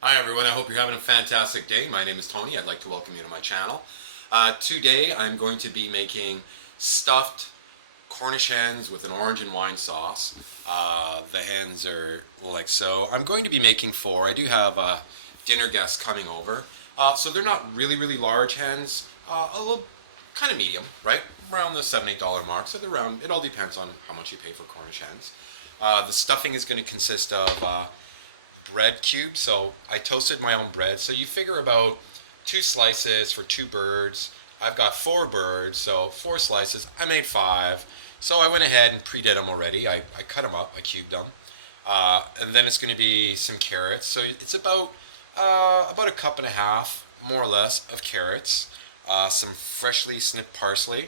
Hi everyone, I hope you're having a fantastic day. My name is Tony. I'd like to welcome you to my channel. Today I'm going to be making stuffed Cornish hens with an orange and wine sauce. The hens are like so. I'm going to be making four. I do have dinner guests coming over. So they're not really large hens. A little kind of medium, right? Around the $7, $8 mark. So they're around, it all depends on how much you pay for Cornish hens. The stuffing is going to consist of bread cubes. So I toasted my own bread. So you figure about two slices for two birds. I've got four birds, so four slices. I made five. So I went ahead and pre-did them already. I cut them up, I cubed them. And then it's going to be some carrots. So it's about a cup and a half, more or less, of carrots. Some freshly snipped parsley.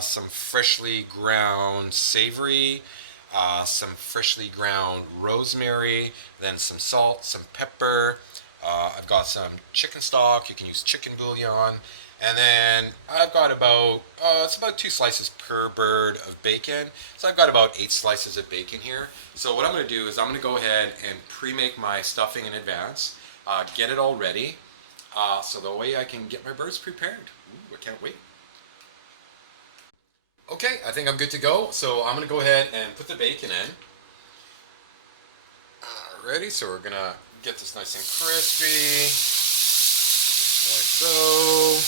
Some freshly ground savory, some freshly ground rosemary, then some salt, some pepper. I've got some chicken stock. You can use chicken bouillon. And then I've got it's about two slices per bird of bacon. So I've got about 8 slices of bacon here. So what I'm going to do is I'm going to go ahead and pre-make my stuffing in advance, get it all ready, so the way I can get my birds prepared. Ooh, I can't wait. Okay, I think I'm good to go. So I'm going to go ahead and put the bacon in. Alrighty, so we're going to get this nice and crispy, like so.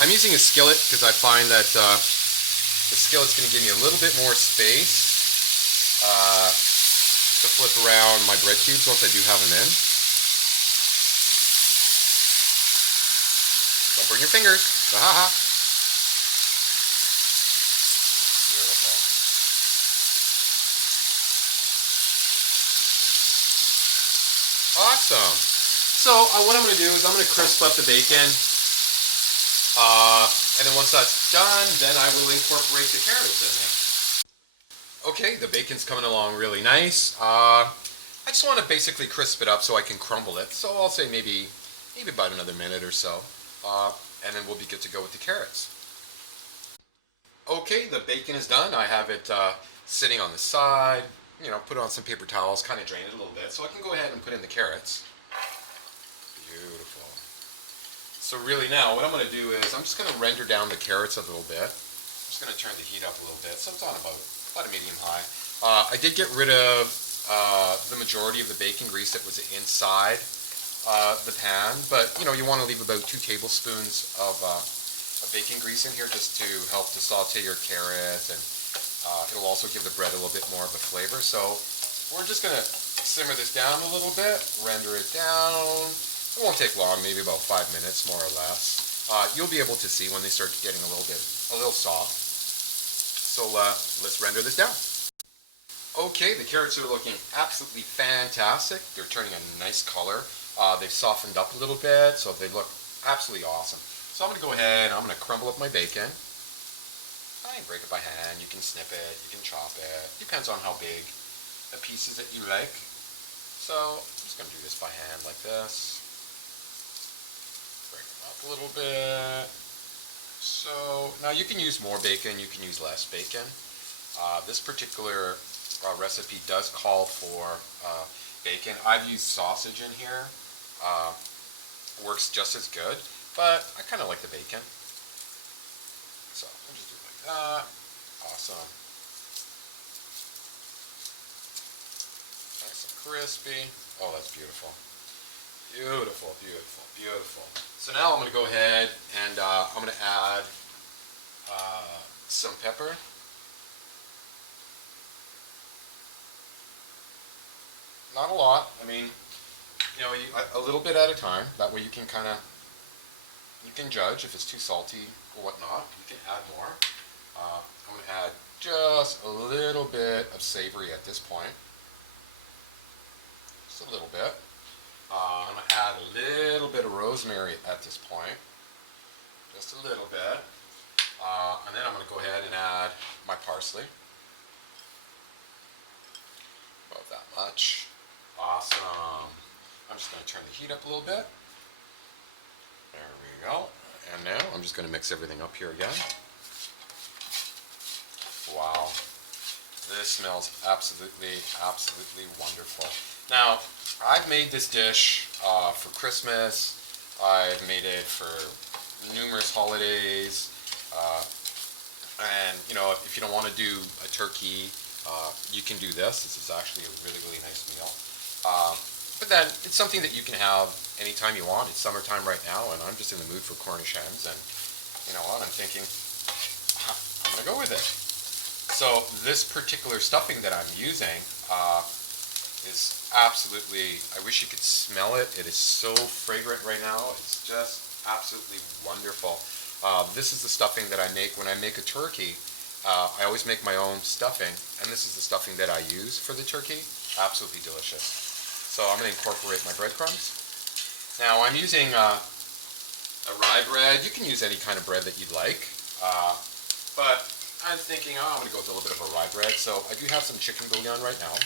I'm using a skillet because I find that the skillet's going to give me a little bit more space to flip around my bread cubes once I do have them in. Don't burn your fingers. Ha. Beautiful. Awesome. So what I'm going to do is I'm going to crisp up the bacon, and then once that's done, then I will incorporate the carrots in there. Okay, the bacon's coming along really nice. I just want to basically crisp it up so I can crumble it. So I'll say maybe about another minute or so, and then we'll be good to go with the carrots. Okay, the bacon is done. I have it sitting on the side. Put it on some paper towels, kind of drain it a little bit, so I can go ahead and put in the carrots. Beautiful. So really now, what I'm going to do is I'm just going to render down the carrots a little bit. I'm just going to turn the heat up a little bit, so it's on about a medium high. I did get rid of the majority of the bacon grease that was inside the pan, but you want to leave about 2 tablespoons of bacon grease in here just to help to saute your carrots, and it'll also give the bread a little bit more of a flavor. So we're just going to simmer this down a little bit, render it down. It won't take long, maybe about 5 minutes more or less. You'll be able to see when they start getting a little soft. So let's render this down. Okay, the carrots are looking absolutely fantastic. They're turning a nice color. They've softened up a little bit, so they look absolutely awesome. So I'm going to go ahead and I'm going to crumble up my bacon. I can break it by hand, you can snip it, you can chop it. Depends on how big the pieces that you like. So I'm just going to do this by hand like this. Break them up a little bit. So now you can use more bacon, you can use less bacon. This particular recipe does call for bacon. I've used sausage in here. Works just as good, but I kind of like the bacon. So we'll just do it like that. Awesome. Nice and crispy. Oh, that's beautiful. Beautiful. So now I'm going to go ahead and I'm going to add some pepper. Not a lot. I mean, a little bit at a time. That way you can judge if it's too salty or whatnot. You can add more. I'm going to add just a little bit of savory at this point. Just a little bit. I'm going to add a little bit of rosemary at this point. Just a little bit. And then I'm going to go ahead and add my parsley. About that much. Awesome. I'm just going to turn the heat up a little bit. There we go. And now I'm just going to mix everything up here again. Wow. This smells absolutely, absolutely wonderful. Now, I've made this dish for Christmas. I've made it for numerous holidays. And you know, if you don't want to do a turkey, you can do this. This is actually a really, really nice meal. But then it's something that you can have anytime you want. It's summertime right now, and I'm just in the mood for Cornish hens. And you know what? I'm thinking I'm gonna go with it. So this particular stuffing that I'm using is absolutely. I wish you could smell it. It is so fragrant right now. It's just absolutely wonderful. This is the stuffing that I make when I make a turkey. I always make my own stuffing, and this is the stuffing that I use for the turkey. Absolutely delicious. So I'm going to incorporate my breadcrumbs. Now I'm using a rye bread. You can use any kind of bread that you'd like, but I'm thinking, I'm going to go with a little bit of a rye bread. So I do have some chicken bouillon right now.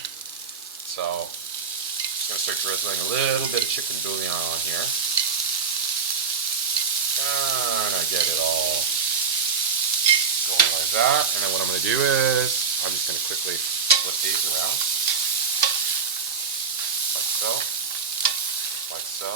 So I'm just going to start drizzling a little bit of chicken bouillon on here. And I get it all going like that. And then what I'm going to do is I'm just going to quickly flip these around. Like so. Like so.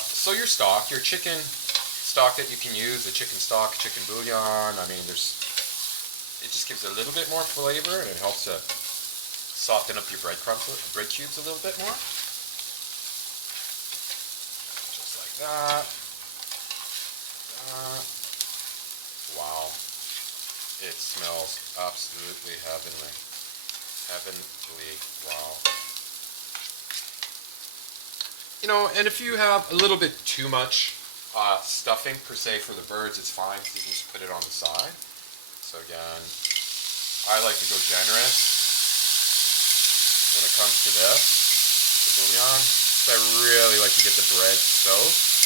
So your stock, your chicken stock that you can use, the chicken stock, chicken bouillon, I mean, it just gives a little bit more flavor, and it helps to soften up your bread cubes a little bit more. Just like that. Wow. It smells absolutely heavenly. Heavenly. Wow. You know, and if you have a little bit too much stuffing per se for the birds, it's fine. You can just put it on the side. So again, I like to go generous when it comes to this, the bouillon. So I really like to get the bread soaked.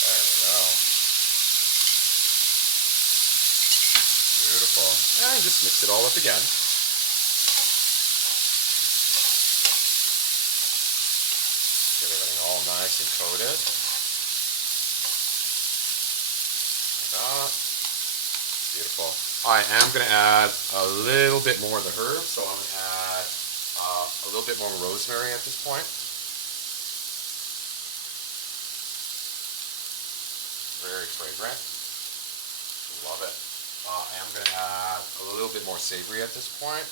There we go. Beautiful. And just mix it all up again. Get everything all nice and coated. Like that. Beautiful. I am going to add a little bit more of the herbs, so I'm going to add a little bit more rosemary at this point. Very fragrant. Love it. I am going to add a little bit more savory at this point.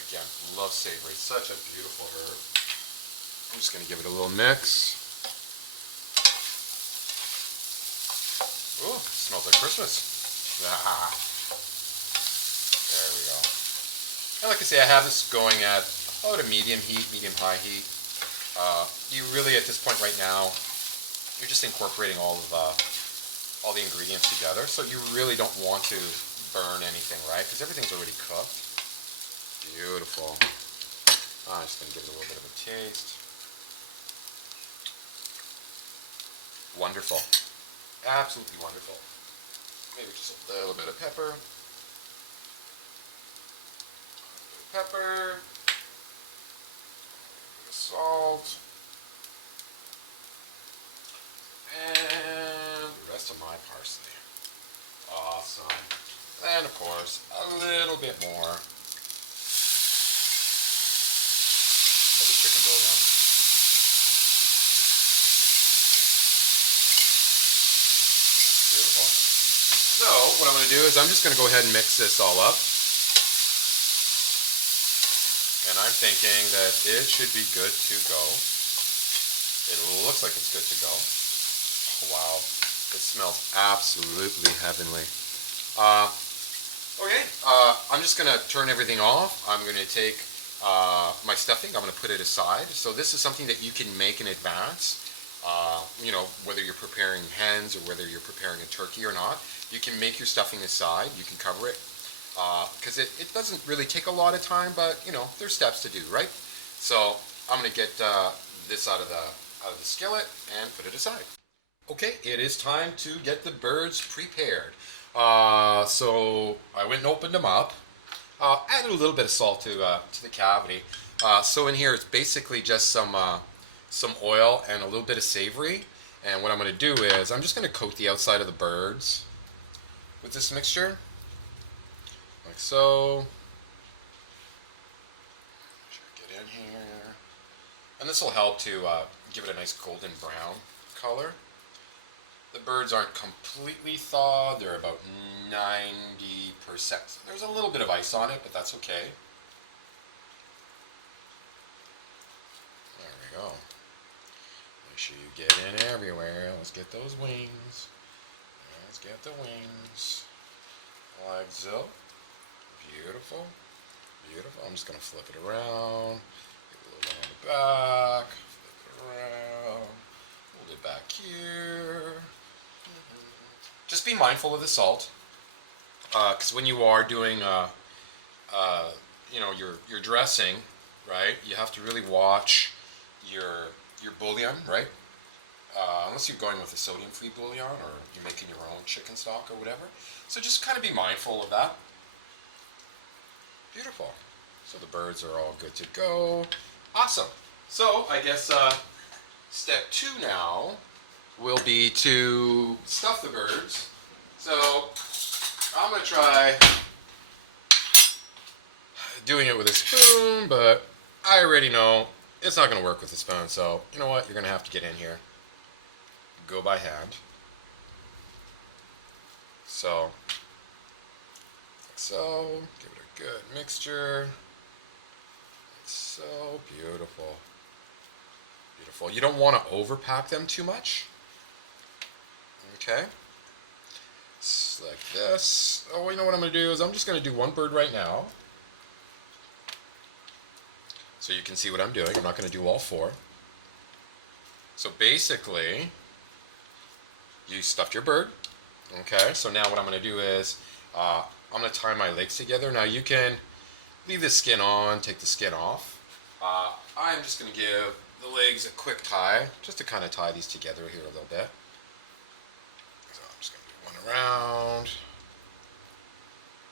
Again, love savory. Such a beautiful herb. I'm just going to give it a little mix. Ooh, smells like Christmas. There we go. And like I say, I have this going at about a medium heat, medium-high heat. You really, at this point right now, you're just incorporating all the ingredients together. So you really don't want to burn anything, right? Because everything's already cooked. Beautiful. I'm just going to give it a little bit of a taste. Wonderful. Absolutely wonderful. Maybe just a little bit of pepper. Pepper. A bit of salt. And the rest of my parsley. Awesome. And of course, a little bit more of the chicken bouillon. Beautiful. So, what I'm going to do is I'm just going to go ahead and mix this all up. And I'm thinking that it should be good to go. It looks like it's good to go. Wow, it smells absolutely heavenly. Okay, I'm just going to turn everything off. I'm going to take my stuffing, I'm going to put it aside. So this is something that you can make in advance. You know, whether you're preparing hens or whether you're preparing a turkey or not, you can make your stuffing aside. You can cover it because it doesn't really take a lot of time, but you know, there's steps to do, right? So I'm going to get this out of the skillet and put it aside. Okay, it is time to get the birds prepared. So I went and opened them up. Added a little bit of salt to the cavity. So in here it's basically just some oil and a little bit of savory, And what I'm going to do is I'm just going to coat the outside of the birds with this mixture, like so. Get in here. And this will help to give it a nice golden brown color. The birds aren't completely thawed. They're about 90%. There's a little bit of ice on it, but that's okay. There we go. Make sure you get in everywhere. Let's get those wings. Let's get the wings. Like so. Beautiful. Beautiful. I'm just going to flip it around. Get a little on the back. Flip it around. Hold it back here. Just be mindful of the salt, because when you are doing, your dressing, right? You have to really watch your bouillon, right? Unless you're going with a sodium-free bouillon or you're making your own chicken stock or whatever. So just kind of be mindful of that. Beautiful. So the birds are all good to go. Awesome. So I guess step 2 now will be to stuff the birds. So I'm going to try doing it with a spoon, but I already know it's not going to work with a spoon. So you know what? You're going to have to get in here. Go by hand. So give it a good mixture. So beautiful. Beautiful. You don't want to overpack them too much. Okay. It's like this. Oh, you know what I'm going to do is I'm just going to do one bird right now. So you can see what I'm doing. I'm not going to do all 4. So basically, you stuffed your bird. Okay. So now what I'm going to do is I'm going to tie my legs together. Now you can leave the skin on, take the skin off. I'm just going to give the legs a quick tie, just to kind of tie these together here a little bit. So I'm just going to do one around,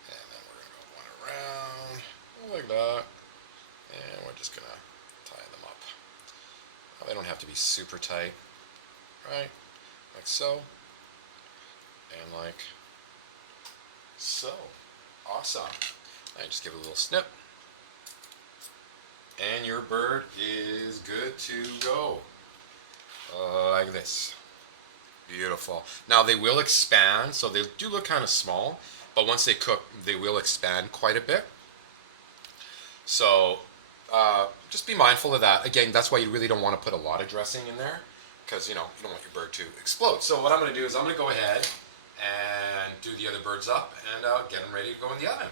and then we're going to go one around, like that, and we're just going to tie them up. Well, they don't have to be super tight, right? Like so, and like so. Awesome. I just give it a little snip. And your bird is good to go. Like this. Beautiful. Now they will expand, so they do look kind of small, but once they cook, they will expand quite a bit. So just be mindful of that. Again, that's why you really don't want to put a lot of dressing in there, because you don't want your bird to explode. So what I'm going to do is I'm going to go ahead and do the other birds up and get them ready to go in the oven.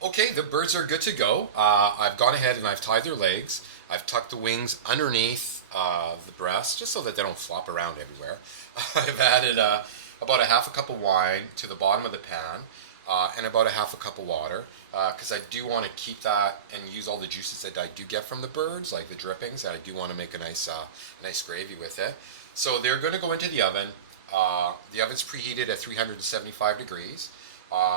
Okay, the birds are good to go. I've gone ahead and I've tied their legs. I've tucked the wings underneath the breast, just so that they don't flop around everywhere. I've added about a half a cup of wine to the bottom of the pan, and about a half a cup of water, because I do want to keep that and use all the juices that I do get from the birds, like the drippings. I do want to make a nice gravy with it. So they're going to go into the oven. The oven's preheated at 375 degrees.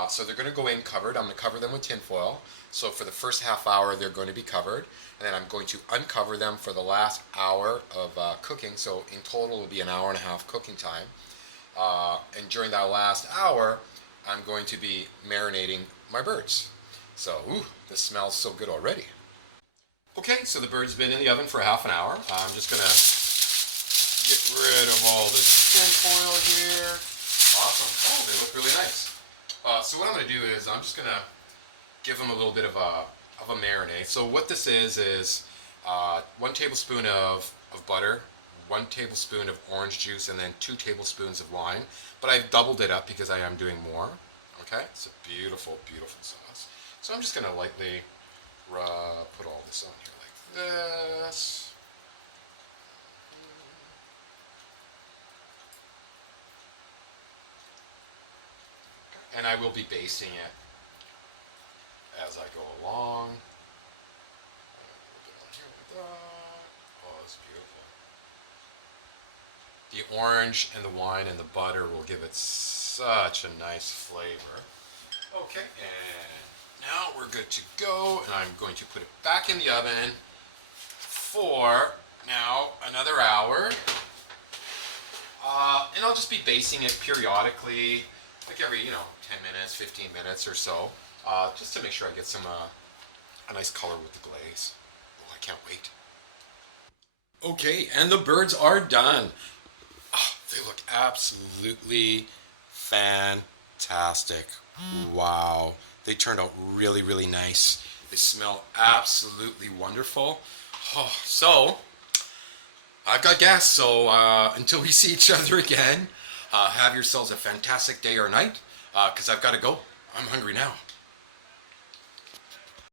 So they're going to go in covered. I'm going to cover them with tin foil. So for the first half hour, they're going to be covered. And then I'm going to uncover them for the last hour of cooking. So in total, it'll be an hour and a half cooking time. And during that last hour, I'm going to be marinating my birds. So, this smells so good already. Okay, so the bird's been in the oven for half an hour. I'm just going to get rid of all this tin foil here. Awesome. Oh, they look really nice. So what I'm going to do is I'm just going to give them a little bit of a marinade. So what this is 1 tablespoon of butter, 1 tablespoon of orange juice, and then 2 tablespoons of wine. But I've doubled it up because I am doing more. Okay, it's a beautiful, beautiful sauce. So I'm just going to lightly put all this on here like this. And I will be basting it as I go along. Oh, it's beautiful. The orange and the wine and the butter will give it such a nice flavor. Okay, and now we're good to go. And I'm going to put it back in the oven for now another hour. And I'll just be basting it periodically, like every, 10 minutes, 15 minutes or so, just to make sure I get some a nice color with the glaze. Oh, I can't wait. Okay, and the birds are done. Oh, they look absolutely fantastic. Wow, they turned out really, really nice. They smell absolutely wonderful. Oh, so I've got gas, so until we see each other again, have yourselves a fantastic day or night, because I've got to go. I'm hungry now.